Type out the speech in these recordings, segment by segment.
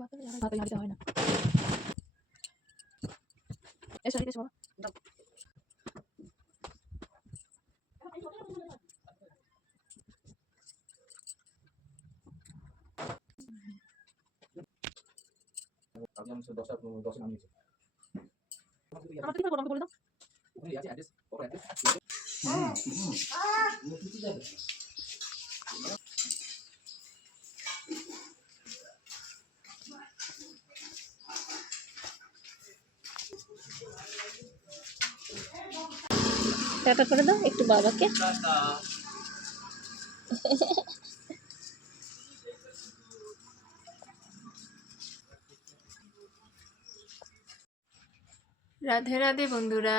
ভাতের ভাত ভাত হাঁড়িতে হয় না। এসো এদিকে এসো বাবা। আমি 10 নামিয়েছি। আমার কি করব বলে দাও। ওখানে আছে অ্যাড্রেস ওপর অ্যাড্রেস। টাটা করে দাও একটু বাবাকে। রাধে রাধে বন্ধুরা,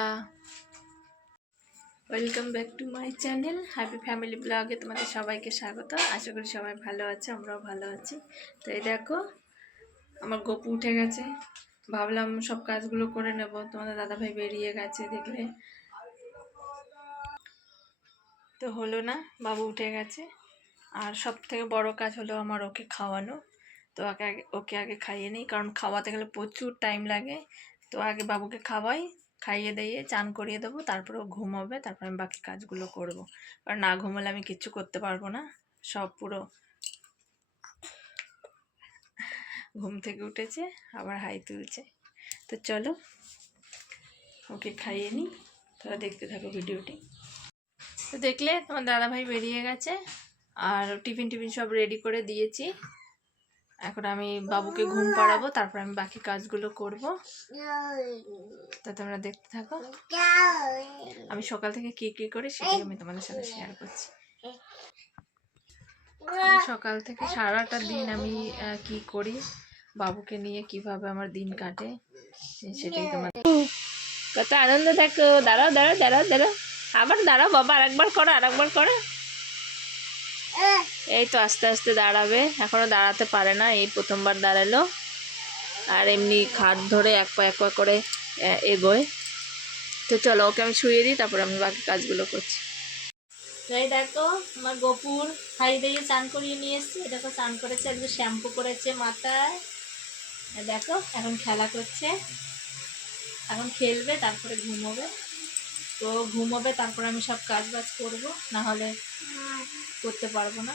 welcome back to my channel happy family ব্লগে তোমাদের সবাইকে স্বাগত। আশা করি সবাই ভালো আছে, আমরাও ভালো আছি। তো এই দেখো আমার গপু উঠে গেছে, ভাবলাম সব কাজগুলো করে নেব, তোমাদের দাদাভাই বেরিয়ে গেছে দেখলে, তো হলো না, বাবু উঠে গেছে। আর সব থেকে বড় কাজ হলো আমার ওকে খাওয়ানো। তো ওকে আগে খাইয়ে নিই, কারণ খাওয়াতে গেলে প্রচুর টাইম লাগে। তো আগে বাবুকে খাওয়াই, খাইয়ে দিয়ে চান করিয়ে দেবো, তারপরে ও ঘুমাবে, তারপর আমি বাকি কাজগুলো করব। কারণ না ঘুমালে আমি কিচ্ছু করতে পারবো না, সব পুরো ঘুম থেকে উঠেছে আবার হাই তুলছে। তো চলো ওকে খাইয়ে নিই, তোরা দেখতে থাকো ভিডিওটি। তো দেখলে তোমার দাদাভাই বেরিয়ে গেছে, আর টিফিন সব রেডি করে দিয়েছি। এখন আমি বাবুকে ঘুম পাড়াবো, তারপর আমি বাকি কাজগুলো করব। তা তোমরা দেখতে থাকো, আমি সকাল থেকে কি কি করি সেটাই আমি তোমাদের সাথে শেয়ার করছি। সকাল থেকে সারাটা দিন আমি কি করি, বাবুকে নিয়ে কিভাবে আমার দিন কাটে সেটাই তোমার। কত আনন্দ দেখো। দাঁড়াও দাঁড়াও দাঁড়াও দাঁড়াও, আবার দাঁড়াও বাবা, আরেকবার করো আরেকবার করো। এই তো আস্তে আস্তে দাঁড়াবে, এখনো দাঁড়াতে পারে না, এই প্রথমবার দাঁড়ালো। আর এমনি খাট ধরে এক পা করে এগোয়। তো চলো ওকে আমি শুয়ে দিই, তারপর আমি বাকি কাজগুলো করছি। এই দেখো আমার গপুর খাই দিয়ে চান করিয়ে নিয়ে এসছি। দেখো চান করেছে, একটু শ্যাম্পু করেছে মাথায়। দেখো এখন খেলা করছে, এখন খেলবে, তারপরে ঘুমোবে। তো ঘুমোবে, তারপরে আমি সব কাজ বাজ করবো, না হলে করতে পারবো না।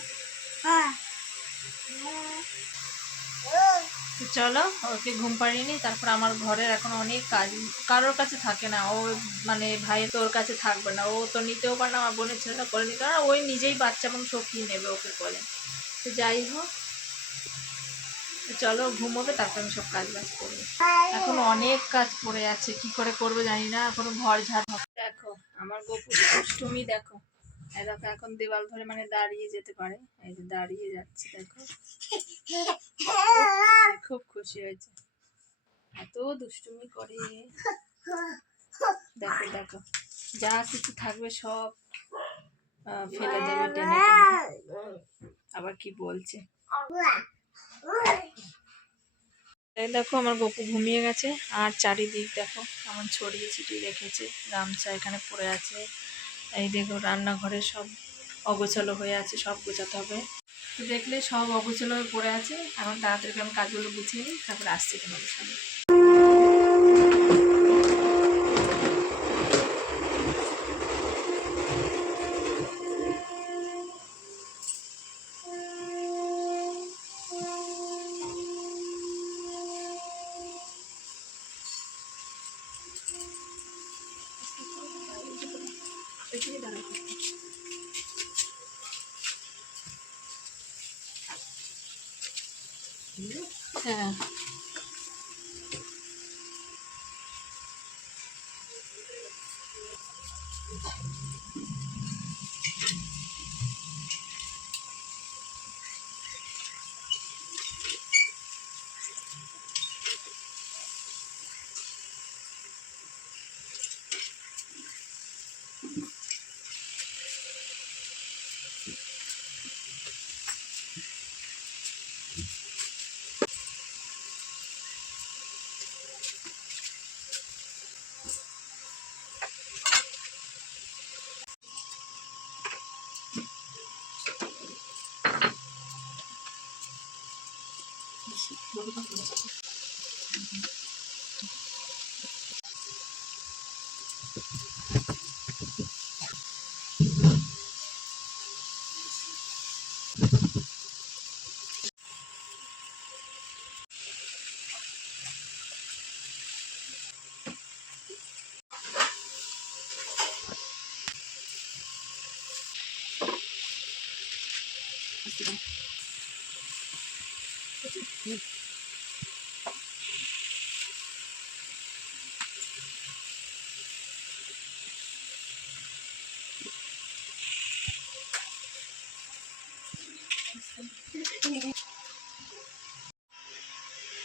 চলো ওকে ঘুম পাড়িয়ে নিই, তারপর আমার ঘরের এখন অনেক কাজ কারোর কাছে থাকে না। ও মানে ভাইয়ের তোর কাছে থাকবে না, ও তো নিতেও পারে না, আমার বোনের ছেলেটা করে নিতে পারে না, ওই নিজেই বাচ্চা এবং সকিয়ে নেবে ওকে বলে। তো যাই হোক, চলো ঘুমোবে, তারপর আমি সব কাজ বাজ করবো। এখন অনেক কাজ পড়ে আছে, কি করে করবো জানি না, এখনো ঘর ঝাড়। দেখো আমার গপুর দুষ্টুমি দেখো, দেখো এখন দেওয়াল ধরে মানে দাঁড়িয়ে যেতে পারে, এই যে দাঁড়িয়ে যাচ্ছে দেখো, খুব খুশি হয়েছে, এত দুষ্টুমি করে। দেখো দেখো যা কিছু থাকবে সব ফেলে দেবে টেনে টেনে। আবার কি বলছে, দেখো আমার গপু ঘুমিয়ে গেছে। আর চারিদিক দেখো আমার ছড়িয়ে ছিটিয়ে রেখেছে, গামছা এখানে পড়ে আছে। এই দেখো রান্নাঘরে সব অগোছালো হয়ে আছে, সব গোছাতে হবে। তো দেখলে সব অগোছালো হয়ে পড়ে আছে, এখন তাড়াতাড়ি আমি কাজগুলো গুছিয়ে নিই, তারপরে আসছি তোমাদের সামনে। হ্যাঁ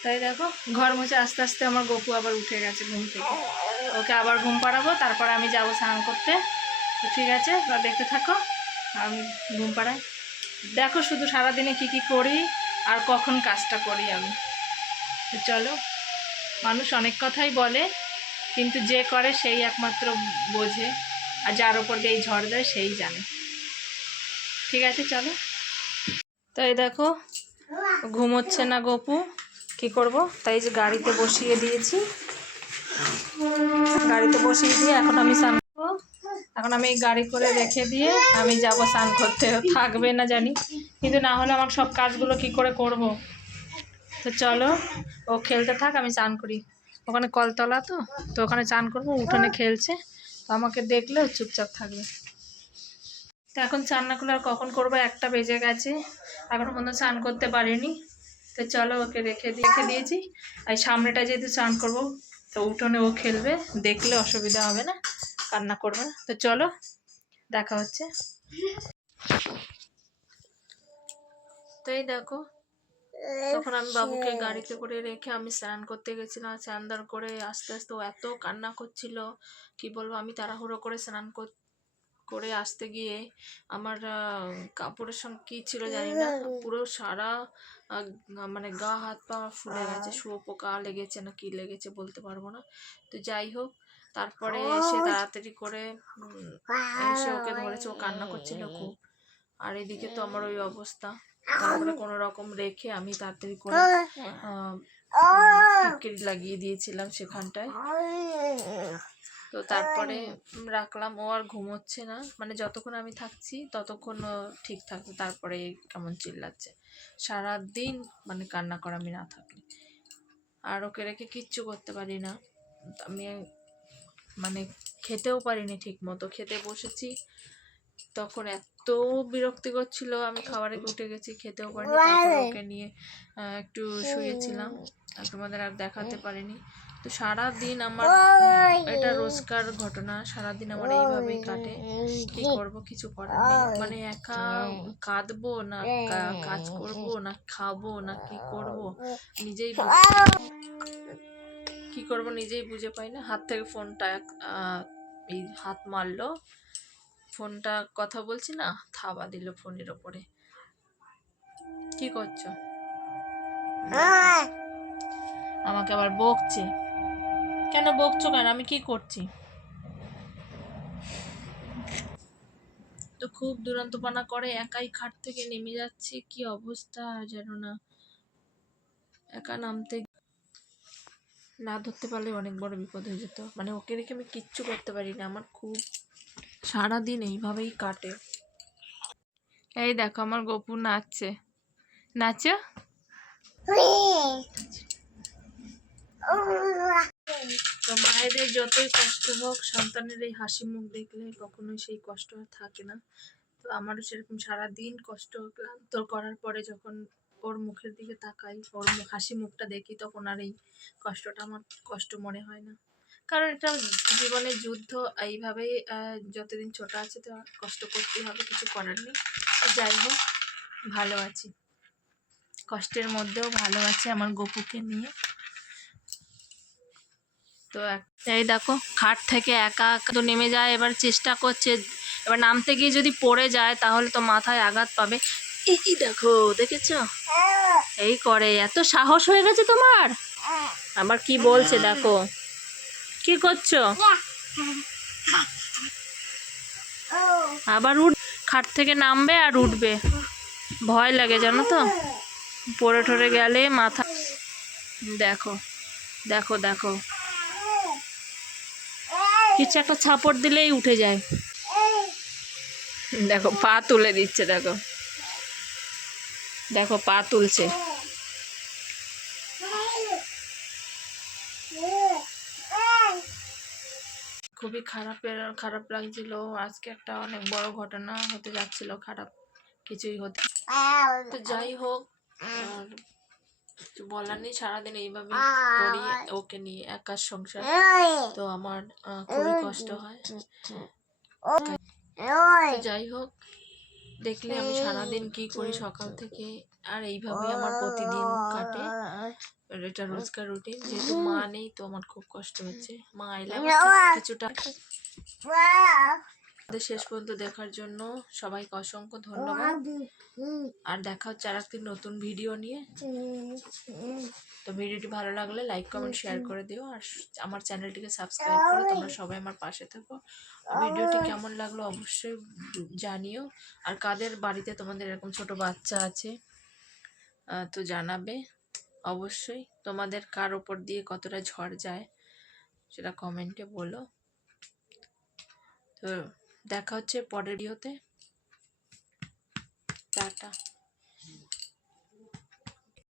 তাই দেখো ঘর মুছে আস্তে আস্তে আমার গপু আবার উঠে গেছে ঘুম থেকে। ওকে আবার ঘুম পাড়াবো, তারপরে আমি যাবো স্নান করতে। তো ঠিক আছে, বা দেখতে থাকো, আমি ঘুম পাড়াই। দেখো শুধু সারাদিনে কি কি করি আর কখন কাজটা করি আমি। তো চলো, মানুষ অনেক কথাই বলে, কিন্তু যে করে সেই একমাত্র বোঝে, আর যার ওপর দিয়ে ঝড় দেয় সেই জানে। ঠিক আছে চলো। তাই দেখো ঘুমোচ্ছে না গপু, কি করব, তাই যে গাড়িতে বসিয়ে দিয়েছি। গাড়িতে বসিয়ে দিয়ে এখন আমি স্নান করবো। এখন আমি এই গাড়ি করে রেখে দিয়ে আমি যাব স্নান করতে। থাকবে না জানি, কিন্তু না হলে আমার সব কাজগুলো কি করে করব। তো চলো, ও খেলতে থাক, আমি স্নান করি। ওখানে কলতলা তো, তো ওখানে স্নান করবো, উঠোনে খেলছে, তো আমাকে দেখলে চুপচাপ থাকবে। তো এখন স্নান না করলে আর কখন করবো, 1টা বেজে গেছে, এখনো পর্যন্ত স্নান করতে পারিনি। তো চলো, ওকে রেখে দিয়েছি। আর সামনেটা যেহেতু স্নান করবো, তো উঠোনে ও খেলবে, দেখলে অসুবিধা হবে না, কান্না করবে না। তো চলো, দেখা হচ্ছে। তো এই দেখো, তখন আমি বাবুকে গাড়িতে করে রেখে আমি স্নান করতে গেছিলাম। স্নান দান করে আস্তে আস্তে ও এত কান্না করছিল, কি বলবো। আমি তাড়াহুড়ো করে স্নান করে আসতে গিয়ে আমার কাপড়ের সঙ্গে কী ছিল জানি না, পুরো সারা মানে গা হাত পা ফুলে গেছে, শুয়োপোকা লেগেছে না কি লেগেছে বলতে পারবো না। তো যাই হোক, তারপরে এসে তাড়াতাড়ি করে এসে ওকে ধরেছে, ও কান্না করছিল খুব। আর এদিকে তো আমার ওই অবস্থা। তারপরে কোনো রকম রেখে আমি তাড়াতাড়ি করে ফিটকিরি লাগিয়ে দিয়েছিলাম সেখানটায়। তো তারপরে রাখলাম, ও আর ঘুমোচ্ছে না, মানে যতক্ষণ আমি থাকছি ততক্ষণ ও ঠিক থাকছে, তারপরে কেমন চিল্লাচ্ছে সারাদিন, মানে কান্না করা আমি না থাকলে। আর ওকে রেখে কিচ্ছু করতে পারি না আমি, মানে খেতেও পারিনি ঠিক মতো। খেতে বসেছি তখন এত বিরক্তি করছিল, আমি খাবারে উঠে গেছি, খেতেও পারিনি। তারপরে ওকে নিয়ে একটু শুয়েছিলাম, আর তোমাদের আর দেখাতে পারিনি। তো সারাদিন আমার এটা রোজকার ঘটনা, সারাদিন আমার এইভাবেই কাটে। কি করব, কিছু করার নেই। মানে একা কাঁদবো না কাজ করব না খাবো না কি করব নিজেই কি করব নিজেই বুঝে পাই না। হাত থেকে ফোনটা এই হাত মারলো, ফোনটা কথা বলছি না, থাবা দিল ফোনের ওপরে। কি করছো, আমাকে আবার বকছে। কেন বকছো কেন, আমি কি করছি? তো খুব দুরন্তপনা করে, একাই খাট থেকে নেমে যাচ্ছি, কি অবস্থা যেন না। একা নামতে না ধরতে পারলে অনেক বড় বিপদ হয়ে যেত। মানে ওকে রেখে আমি কিচ্ছু করতে পারি না, আমার খুব সারাদিন এইভাবেই কাটে। এই দেখো আমার গপু নাচছে, নাচো। তো মায়েদের যতই কষ্ট হোক, সন্তানের এই হাসি মুখ দেখলে কখনোই সেই কষ্ট আর থাকে না। তো আমারও সেরকম সারাদিন কষ্ট ক্লান্ত করার পরে যখন ওর মুখের দিকে তাকাই, ওর হাসি মুখটা দেখি, তখন আর এই কষ্টটা আমার কষ্ট মনে হয় না। কারণ এটা জীবনের যুদ্ধ, এইভাবেই যতদিন ছোট আছে তো কষ্ট করতেই হবে, কিছু করার নেই। যাই হোক, ভালো আছি, কষ্টের মধ্যেও ভালো আছি আমার গপুকে নিয়ে। তো এই দেখো খাট থেকে একা একা তো নেমে যায়, এবার চেষ্টা করছে, এবার নামতে গিয়ে যদি পড়ে যায় তাহলে তো মাথায় আঘাত পাবে। এই দেখো, দেখেছো এই করে, এত সাহস হয়ে গেছে তোমার। আবার কি বলছে দেখো, কি করছো, আবার খাট থেকে নামবে আর উঠবে, ভয় লাগে জানো তো। পড়ে ঠরে গেলে মাথা, দেখো দেখো দেখো, কিছু একটা ছাপড় দিলেই উঠে যায়। দেখো পা তুলে দিচ্ছে, দেখো দেখো পা তুলছে। খুবই খারাপ লাগছিল আজকে, একটা অনেক বড় ঘটনা হতে যাচ্ছিল, খারাপ কিছুই হতে, তো যাই হোক। আর কিছু বলার নেই, সারাদিন এইভাবে করি ওকে নিয়ে একার সংসার, তো আমার খুবই কষ্ট হয়। তো যাই হোক, দেখলে আমি সারাদিন কি করি সকাল থেকে, আর এইভাবেই আমার প্রতিদিন কাটে। এটা রোজকার রুটিন, যেহেতু মা নেই তো আমার খুব কষ্ট হচ্ছে, মা এলে কিছুটা। শেষ পর্যন্ত দেখার জন্য সবাইকে অসংখ্য ধন্যবাদ, আর দেখা হচ্ছে আর একটি নতুন ভিডিও নিয়ে। তো ভিডিওটি ভালো লাগলে লাইক কমেন্ট শেয়ার করে দিও, আর আমার চ্যানেলটিকে সাবস্ক্রাইব করে তোমরা সবাই আমার পাশে থাকো। ভিডিওটি কেমন লাগলো অবশ্যই জানিও, আর কাদের বাড়িতে তোমাদের এরকম ছোট বাচ্চা আছে তো জানাবে অবশ্যই। তোমাদের কার ওপর দিয়ে কতটা ঝড় যায় সেটা কমেন্টে বলো। তো দেখা হচ্ছে পরের ভিডিওতে, টাটা।